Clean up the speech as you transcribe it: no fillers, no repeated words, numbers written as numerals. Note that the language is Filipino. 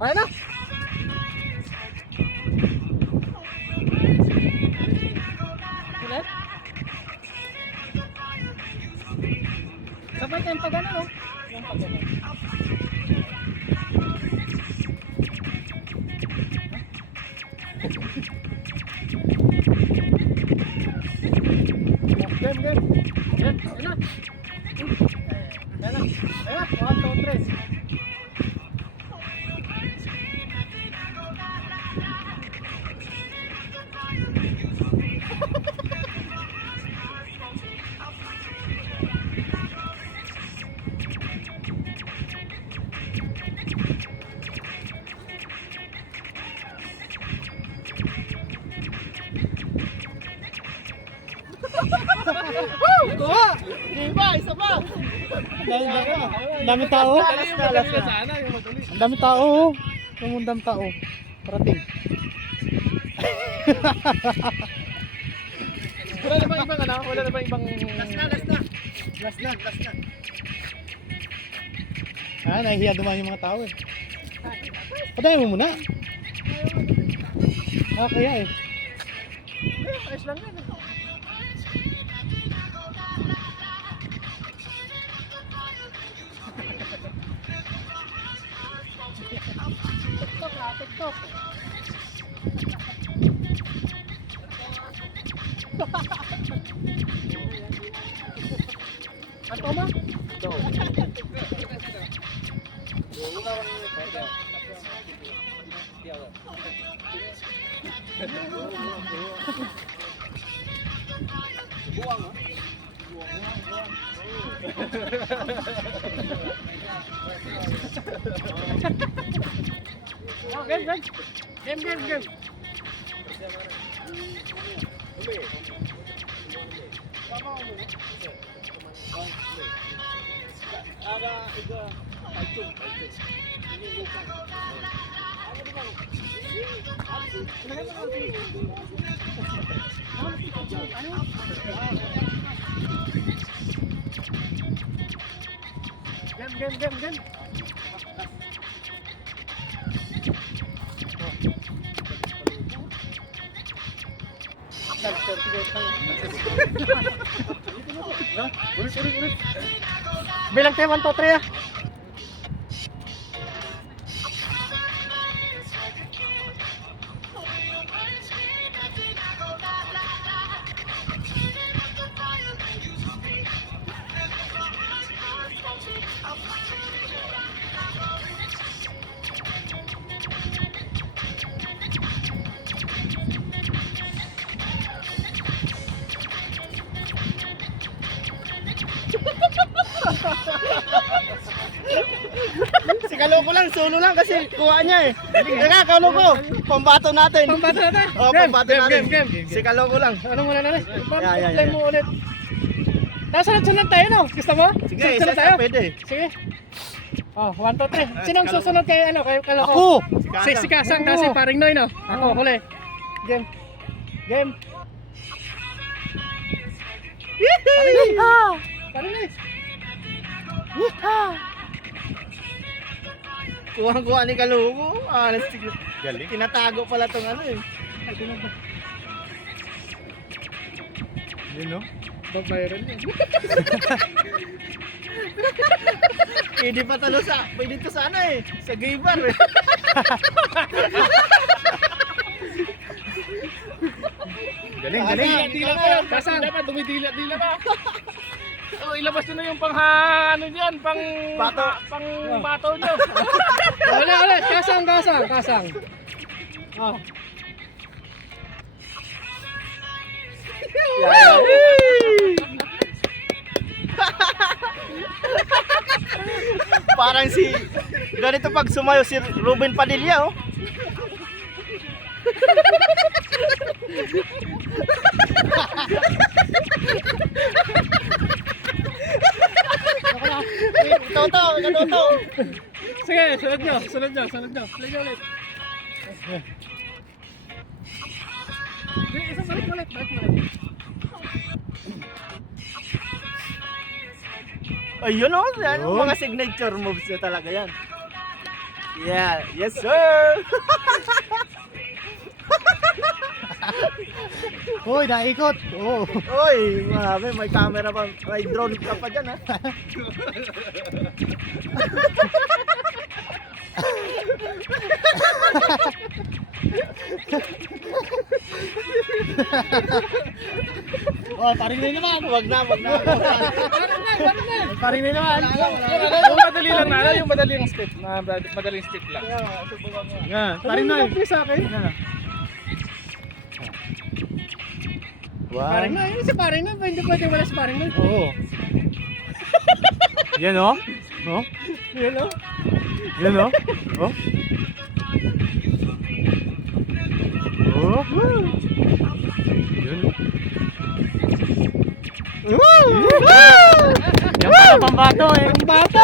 Kaya na. Ulit. Sabay tayong pag ano, no? Yung pag ano. Game, game. Yan, yan na. Yan na. Yan na. 1, 2, 3. Kuha! Iba, isa pa! Dami tao. Last na sana yung madali. Ang dami tao. Ang dami tao. Parating. Wala na ba ibang ano? Wala na ba ibang... Last na. Ah, nahihiya dumaan yung mga tao eh. Padayan mo muna. Ah, kaya eh. Ayos lang yan. TikTok. Ano ba? Game. Game. Ulit. Bilang tayo 1, 2, 3 ah. Si Kaloko lang, solo lang kasi kuha niya eh. Teka, Kaloko, pambato natin. Pambato natin. Oo, pambato natin. Game. Si Kaloko lang. Ano muna na rin? Yeah. Play mo ulit. Tapos sunod tayo no? Gusto mo? Sige, sunod isa pwede. Sige. Oh, 1, 2, 3. Sinong susunod kay ano? Kay Kaloko? Ako! Si Kasang kasi paring Noy no? Ako, huli. Game. Paring Noy. Kuha ni Kaloko. Galing. Tinatago pala tong ano eh. Yun no? Babayaran niya. Pwede to sa ano eh. Sa gay bar eh. Galing. Dila pa yan. Kasi dapat dumidila-dila pa. Oh, ilabas nyo na yung ano dyan, pang bato nyo. Ulit. Kasang. Oh. Parang ganito pag sumayo si Ruben Padilla oh. Toto. Sige, sunod nyo. Play nyo ulit. Isang balik ulit. Ayun oh, yan, mga signature moves na talaga yan. Yeah, yes sir! Uy, naikot. Oo. Uy, grabe, may camera pa, may drone ka pa dyan ha. Oh, paring na naman. Wag na. Paring na naman. Yung madali lang na, yung madaling step, madaling step lang. Subukan mo. Yan, paring na. Sa akin. Paring na. Yun si paring na. Hindi pwede wala si paring na. Oo. Yan o? Oh? Yan o. Yan o? Oh? Oh? Yun. Yan pala pambato eh. Pambato!